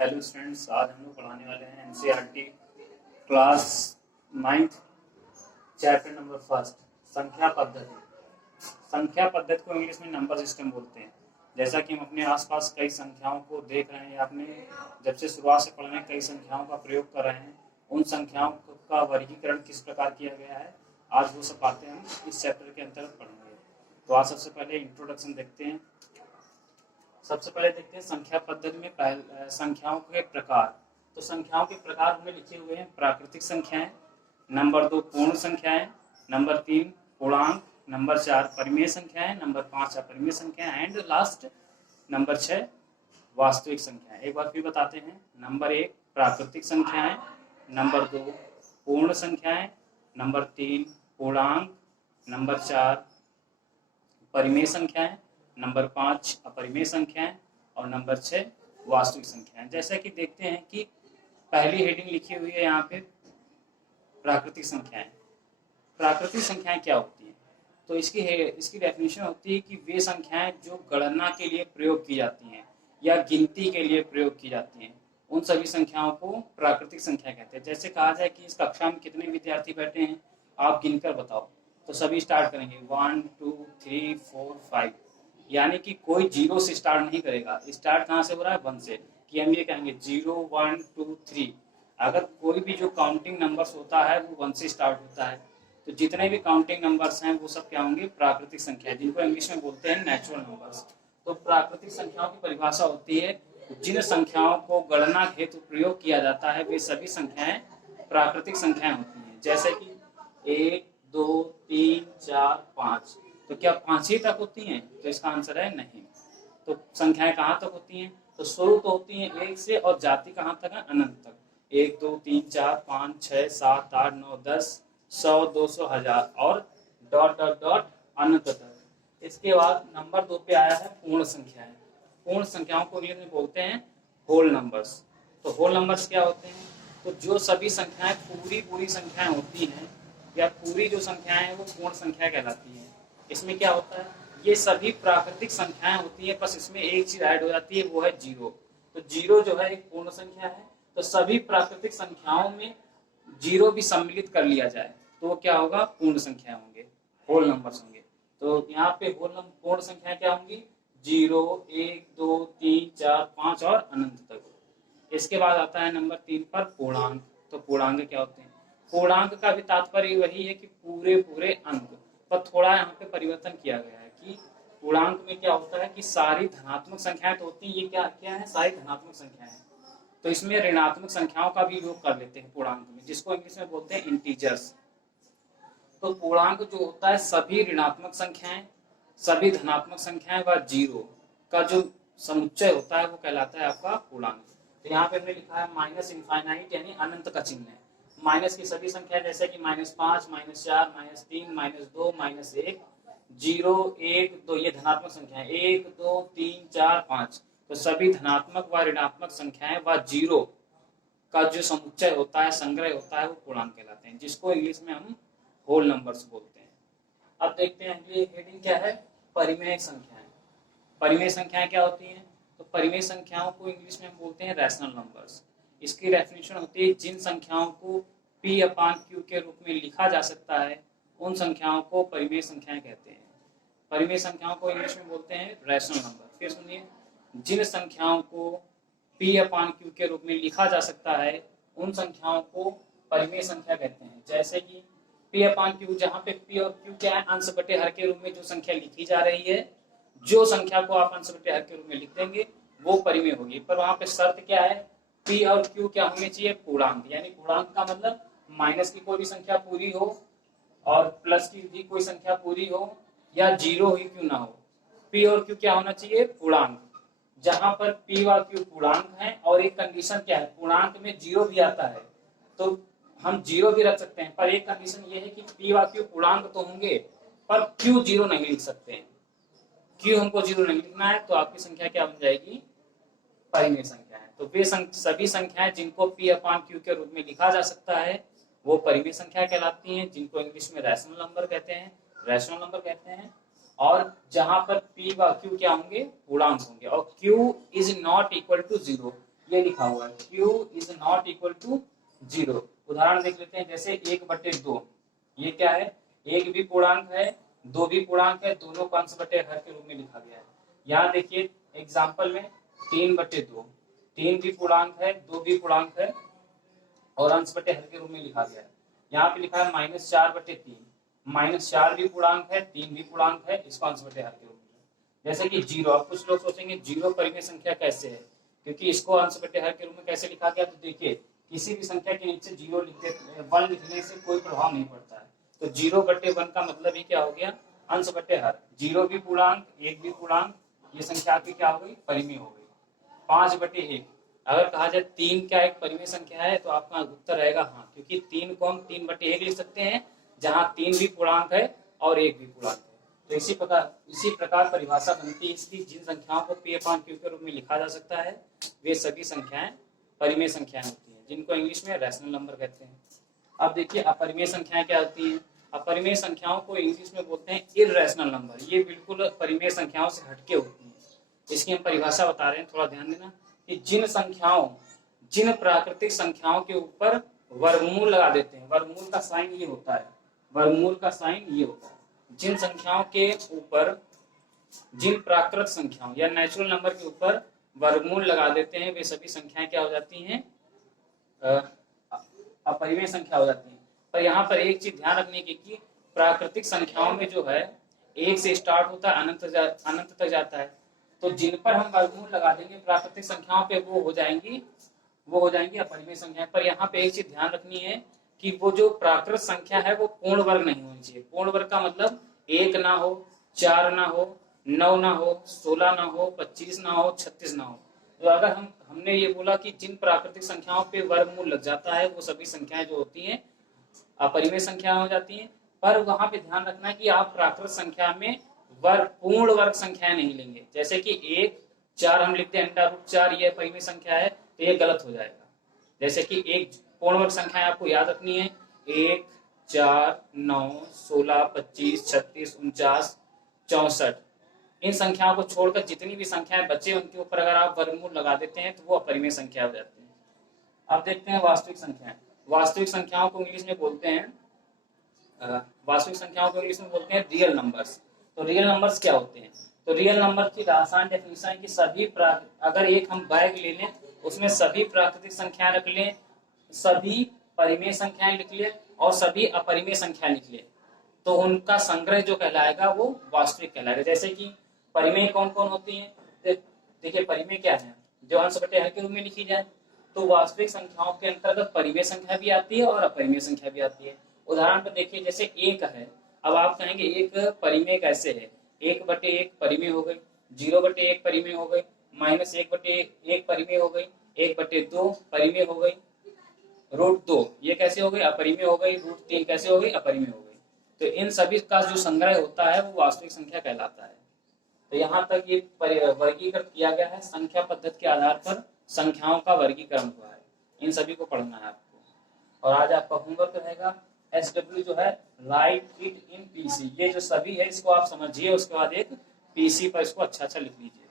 Hello students, आज हम लोग पढ़ाने वाले हैं NCERT class 9th chapter number first संख्या पद्धति। संख्या पद्धति को इंग्लिश में नंबर सिस्टम बोलते हैं। जैसा कि हम अपने आसपास कई संख्याओं को देख रहे हैं, आपने जब से शुरुआत से पढ़ने कई संख्याओं का प्रयोग कर रहे हैं, उन संख्याओं का वर्गीकरण किस प्रकार किया गया है, आज वो सब बातें हम इस चैप्टर के अंतर्गत पढ़ेंगे। तो आज सबसे पहले इंट्रोडक्शन देखते हैं। सबसे पहले देखते हैं संख्या पद्धति में संख्याओं के प्रकार। तो संख्याओं के प्रकार हमें लिखे हुए हैं प्राकृतिक संख्याएं, नंबर 2 पूर्ण संख्याएं, नंबर 3 पूर्णांक, नंबर 4 परिमेय संख्याएं, नंबर 5 अपरिमेय संख्याएं एंड लास्ट नंबर 6 वास्तविक संख्याएं। एक बार फिर बताते हैं। नंबर 1 प्राकृतिक संख्याएं, नंबर 2 पूर्ण संख्याएं, नंबर 3 पूर्णांक, नंबर 4 परिमेय संख्याएं, नंबर 5 अपरिमेय संख्याएं और नंबर 6 वास्तविक संख्याएं। जैसा कि देखते हैं कि पहली हेडिंग लिखी हुई है यहाँ पे प्राकृतिक संख्याएं। प्राकृतिक संख्याएं क्या होती हैं? तो इसकी डेफिनेशन होती है कि वे संख्याएं जो गणना के लिए प्रयोग की जाती हैं या गिनती के लिए प्रयोग की जाती हैं, उन सभी संख्याओं को प्राकृतिक संख्या कहते हैं। जैसे कहा जाए कि इस कक्षा में कितने विद्यार्थी बैठे हैं, आप गिनकर बताओ, तो सभी स्टार्ट करेंगे 1 2 3 4 5, यानी कि कोई 0 से स्टार्ट नहीं करेगा। स्टार्ट कहाँ से हो रहा है? 1 से। कि हम ये कहेंगे 0 1 2 3। अगर कोई भी जो काउंटिंग नंबर्स होता है वो 1 से स्टार्ट होता है, तो जितने भी काउंटिंग नंबर्स हैं वो सब क्या होंगे? प्राकृतिक संख्या, जिनको इंग्लिश में बोलते हैं नेचुरल नंबर्स। तो प्राकृतिक संख्याओं की परिभाषा होती है जिन संख्याओं को गणना हेतु प्रयोग किया जाता है वे सभी संख्याएं प्राकृतिक संख्याएं होती हैं। जैसे कि 1 2 3 4 5, तो क्या 5 ही तक होती हैं? तो इसका आंसर है नहीं। तो संख्याएं कहाँ तक होती हैं? तो शुरू तो होती हैं 1 से और जाती कहाँ तक है? अनंत तक। 1 2 3 4 5 6 7 8 9 10 100 200 1000 और डॉट डॉट डॉट अनंत तक। इसके बाद नंबर 2 पे आया है पूर्ण संख्याएं। पूर्ण संख्याओं को इंग्लिश में बोलते हैं होल नंबर्स। तो होल नंबर्स क्या होते हैं? तो जो सभी संख्याएं पूरी संख्याएं होती हैं या पूरी जो संख्याएं हैं वो पूर्ण संख्या कहलाती है। इसमें क्या होता है? ये सभी प्राकृतिक संख्याएं होती है, बस इसमें एक चीज ऐड हो जाती है, वो है 0। तो 0 जो है एक पूर्ण संख्या है। तो सभी प्राकृतिक संख्याओं में 0 भी सम्मिलित कर लिया जाए तो वो क्या होगा? पूर्ण संख्या होंगे, होल नंबर्स होंगे। तो यहाँ पे पूर्ण संख्या क्या होंगी? 0 1 2 3 4 5 और अनंत तक। इसके बाद आता है नंबर 3 पर पूर्णांक। तो पूर्णांक क्या होते हैं? पूर्णांक का भी तात्पर्य वही है कि पूरे अंक, पर थोड़ा यहाँ पे परिवर्तन किया गया है कि पूर्णांक में क्या होता है कि सारी धनात्मक संख्याएं तो होती है। ये क्या है? सारी धनात्मक संख्याएं। तो इसमें ऋणात्मक संख्याओं का भी योग कर लेते हैं पूर्णांक में, जिसको इंग्लिश में बोलते हैं इंटीजर्स। तो पूर्णांक जो होता है सभी ऋणात्मक संख्याएं, सभी धनात्मक संख्याएं व 0 का जो समुच्चय होता है वो कहलाता है आपका पूर्णांक। तो यहाँ पे हमने लिखा है माइनस इनफाइनाइट, यानी अनंत का चिन्ह है। माइनस की सभी संख्या जैसे कि -5 -4 -3 -2 -1 0 1 2, ये धनात्मक संख्या है। 1 2 3 4 5, तो सभी धनात्मक व ऋणात्मक संख्याएं व 0 का जो समुच्चय होता है, संग्रह होता है, वो पूर्णांक कहलाते हैं, जिसको इंग्लिश में हम होल नंबर्स बोलते हैं। अब देखते हैं अगली हेडिंग क्या है? परिमेय संख्याएं। परिमेय संख्याएं क्या होती हैं? तो परिमेय संख्याओं को इंग्लिश में हम बोलते हैं रैशनल नंबर्स। इसकी डेफिनेशन होती है जिन संख्याओं को P/Q के रूप में लिखा जा सकता है उन संख्याओं को परिमेय संख्याएं कहते हैं। परिमेय संख्याओं को इंग्लिश में बोलते हैं रैशनल नंबर। फिर सुनिए, जिन संख्याओं को P/Q के रूप में लिखा जा सकता है उन संख्याओं को परिमेय संख्या कहते हैं। जैसे कि P/Q, जहाँ पे P और Q क्या है? अंश बटे हर के रूप में जो संख्या लिखी जा रही है, जो संख्या को आप अंश बटे हर के रूप में लिख देंगे वो परिमेय होगी। पर वहां पे शर्त क्या है? P और Q क्या होने चाहिए? पूर्णांक। यानी पूर्णांक का मतलब माइनस की कोई भी संख्या पूरी हो और प्लस की भी कोई संख्या पूरी हो या 0 ही क्यों ना हो, P और Q क्या होना चाहिए? पूर्णांक। जहां पर P और Q पूर्णांक है और एक कंडीशन क्या है? पूर्णांक में 0 भी आता है तो हम 0 भी रख सकते हैं, पर एक कंडीशन ये है कि P और Q पूर्णांक तो होंगे पर Q 0 नहीं लिख सकते हैं। Q हमको 0 नहीं लिखना है, तो आपकी संख्या क्या बन जाएगी? परिमेय संख्या है। तो वे सभी संख्याएं जिनको P/Q के रूप में लिखा जा सकता है वो परिमेय संख्या कहलाती हैं, जिनको इंग्लिश में रैशनल नंबर कहते हैं। और जहां पर P व Q क्या होंगे? पूर्णांक होंगे। और Q is not equal to 0, ये लिखा हुआ है q is not equal to 0। उदाहरण देख लेते हैं, जैसे 1/2, ये क्या है, एक भी पूर्णांक है, दो भी पूर्णांक है, दोनों को अंश बटे हर के रूप में लिखा गया है। यहाँ देखिए एग्जाम्पल में 3/2, 3 भी पूर्णांक है, दो भी पूर्णांक है और अंश बटे हर के रूप में लिखा गया है। यहाँ पे लिखा है -4/3, -4 भी पूर्णांक है, 3 भी पूर्णांक है, इसको अंश बटे हर के रूप में। जैसे कि 0, अब कुछ लोग सोचेंगे 0 परिमेय संख्या कैसे है, क्योंकि इसको अंश बटे हर के रूप में कैसे लिखा गया, तो देखिए किसी भी संख्या के नीचे 0 लिखते 1 लिखने से कोई प्रभाव नहीं पड़ता है। तो 0/1 का मतलब ही क्या हो गया, अंश बटे हर। 0 भी पूर्णांक, 1 भी पूर्णांक, ये संख्या आपकी क्या हो गई, परिमेय हो गई। 5/1, अगर कहा जाए 3 क्या एक परिमेय संख्या है, तो आपका उत्तर रहेगा हाँ, क्योंकि 3 को हम 3/1 लिख सकते हैं, जहां 3 भी पूर्णांक है और 1 भी पूर्णांक है। तो इसी प्रकार परिभाषा बनती है इसकी, जिन संख्याओं को P/Q के रूप में लिखा जा सकता है वे सभी संख्याएं परिमेय संख्याएं होती हैं, जिनको इंग्लिश में रैशनल नंबर कहते हैं। अब देखिए अपरिमेय संख्याएं क्या होती हैं। अपरिमेय संख्याओं को इंग्लिश में बोलते हैं इररेशनल नंबर। ये बिल्कुल परिमेय संख्याओं से हटके होती हैं। इसकी हम परिभाषा बता रहे हैं, थोड़ा ध्यान देना कि जिन प्राकृतिक संख्याओं के ऊपर वर्गमूल लगा देते हैं, वर्गमूल का साइन ये होता है, वर्गमूल का साइन ये होता है, जिन संख्याओं के ऊपर, जिन प्राकृत संख्याओं या नेचुरल नंबर के ऊपर वर्गमूल लगा देते हैं, वे सभी संख्याएं क्या हो जाती हैं, अपरिमेय संख्या हो जाती है। पर यहाँ पर एक चीज ध्यान रखने की कि प्राकृतिक संख्याओं में जो है 1 से स्टार्ट होता है, अनंत तक जाता है। तो जिन पर हम वर्गमूल लगा देंगे प्राकृतिक संख्याओं पे, वो हो जाएंगी अपरिमेय संख्या। पर यहाँ पे एक चीज ध्यान रखनी है कि वो जो प्राकृत संख्या है वो पूर्ण वर्ग नहीं होनी चाहिए। पूर्ण वर्ग का मतलब 1 ना हो, 4 ना हो, 9 ना हो, 16 ना हो, 25 ना हो, 36 ना हो। तो अगर हमने ये बोला कि जिन प्राकृतिक संख्याओं पे वर्गमूल लग जाता है, वो सभी संख्याएं जो होती हैं अपरिमेय संख्या हो जाती हैं। पर वहां पे ध्यान रखना है कि आप प्राकृत संख्या में पूर्ण वर्ग संख्याएं नहीं लेंगे। जैसे कि 1, 4 हम लिखते हैं √4, ये परिमेय संख्या है, तो ये गलत हो जाएगा। जैसे कि एक पूर्ण वर्ग संख्याएं आपको याद रखनी है, 1, 4, 9, 16, 25, 36, 49, 64। इन संख्याओं को छोड़कर जितनी भी संख्याएं बचे उनके ऊपर अगर आप वर्गमूल लगा देते हैं तो वो अपरिमेय संख्या हो जाती है। अब देखते हैं वास्तविक संख्याएं। वास्तविक संख्याओं को इंग्लिश में बोलते हैं रियल नंबर्स। तो रियल नंबर्स क्या होते हैं, तो रियल नंबर की आसान डेफिनेशन है कि सभी अगर एक हम बैग ले लें, उसमें सभी प्राकृतिक संख्याएं रख लें, सभी परिमेय संख्याएं लिख लें और सभी अपरिमेय संख्या लिख लें, तो उनका संग्रह जो कहलाएगा वो वास्तविक कहलाएगा। जैसे कि परिमेय कौन कौन होती हैं, देखिए परिमेय क्या है, जो अंश बटे हर के रूप में लिखी जाए। तो वास्तविक संख्याओं के अंतर्गत परिमेय संख्या भी आती है और अपरिमेय संख्या भी आती है। उदाहरण पर देखिए, जैसे 1 है, अब आप कहेंगे एक परिमेय कैसे है, 1/1 परिमेय हो गई, 0/1 परिमेय हो गई, -1/1 परिमेय हो गई, 1/2 परिमेय हो गई, √2 ये कैसे हो गई, अपरिमेय हो गई, √3 कैसे हो गई, अपरिमेय हो गई। तो इन सभी का जो संग्रह होता है वो वास्तविक संख्या कहलाता है। तो यहाँ तक ये वर्गीकृत किया गया है, संख्या पद्धति के आधार पर संख्याओं का वर्गीकरण हुआ है। इन सभी को पढ़ना है आपको। और आज आपका होमवर्क रहेगा SW जो है राइट इट इन PC। ये जो सभी है इसको आप समझिए, उसके बाद एक PC पर इसको अच्छा लिख लीजिए।